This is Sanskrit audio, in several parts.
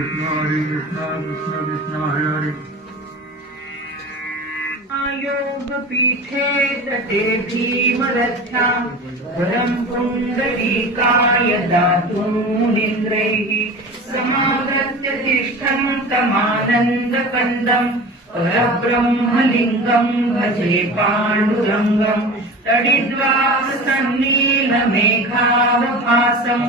कृष्ण हरे कृष्ण कृष्ण कृष्ण हरे हरे। योग पीठे तटे भीमरथ्यां वरं पुण्डरीकाय दातुं मुनीन्द्रैः समागत्य तिष्ठन्तमानन्दकन्दं परब्रह्मलिङ्गं भजे पाण्डुरङ्गं तडिद्वासन्नीलमेघावभासं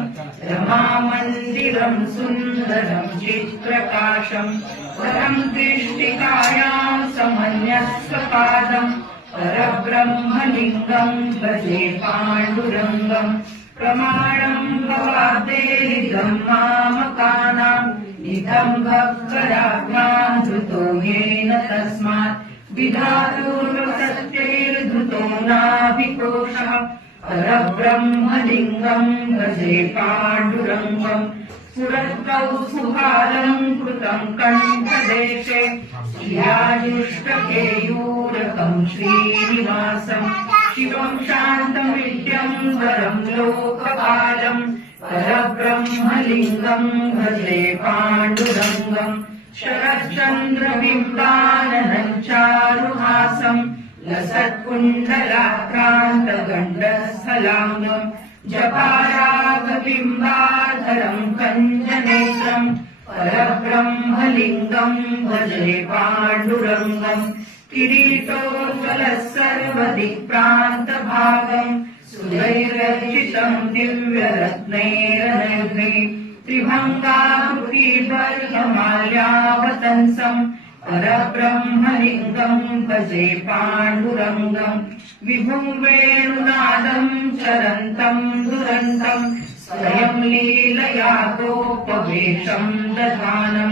रमामन्दिरं सुन्दरं चित्प्रकाशं परं दृष्टिकायां समन्यस्वपादं परब्रह्मलिङ्गं भजे पाण्डुरङ्गं प्रमाणं भवादेरिदं मामकानां इदं भक्तराज्ञां धृतो येन तस्मात् विधातुर्वसत्यैर्धृतो नाभिकोशः परब्रह्मलिङ्गं भजे पाण्डुरङ्गं सुरत्कौस्तुभालं कृतं कण्ठदेशे श्रियायुष्टकेयूरकं श्रीनिवासं शिवं शान्तमिड्यं वरं लोकपालं परब्रह्मलिङ्गं भजे पाण्डुरङ्गं शरच्चन्द्रबिम्बाननं चारुहासं लसत्कुण्डलाक्रान्तगण्डस्थलाङ्गं जपारागबिम्बाधरं कञ्जनेत्रं परब्रह्मलिङ्गं भजे पाण्डुरङ्गं किरीटोज्ज्वलः सर्वदिक्प्रान्तभागं सुरैरर्चितं दिव्यरत्नैरनैर्भिः त्रिभङ्गाकृतिबर्हमाल्यावतंसं परब्रह्मलिङ्गं भजे पाण्डुरङ्गं विभुं वेणुनादं चरन्तं दुरन्तं स्वयं लीलया गोपवेशं दधानं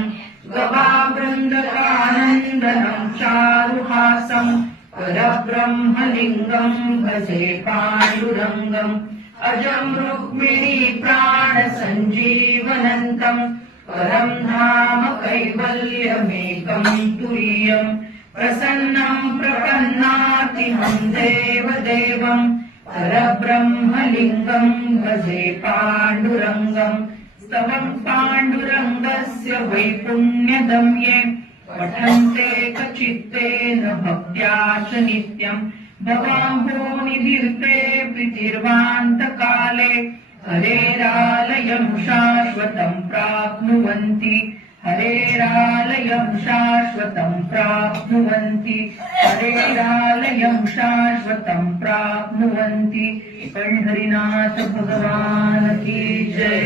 गवावृन्दकानन्दनं चारुहासं परब्रह्मलिङ्गं भजे पाण्डुरङ्गं अजं रुक्मिणी प्राणसञ्जीवनन्तं परं धाम कैवल्यमेकं तुरीयं प्रसन्नं प्रपन्नातिहं देवदेवं परब्रह्मलिङ्गं भजे पाण्डुरङ्गं स्तवं पाण्डुरङ्गस्य वैपुण्यदं ये पठन्ते कचित्तेन भक्त्या च नित्यं भवाम्भोनिधीर्ते प्रीतिर्वान्तकाले हरेरालयं शाश्वतं प्राप्नुवन्ति हरेरालयं शाश्वतं प्राप्नुवन्ति हरेरालयं शाश्वतं प्राप्नुवन्ति। पंढरीनाथ भगवान की जय।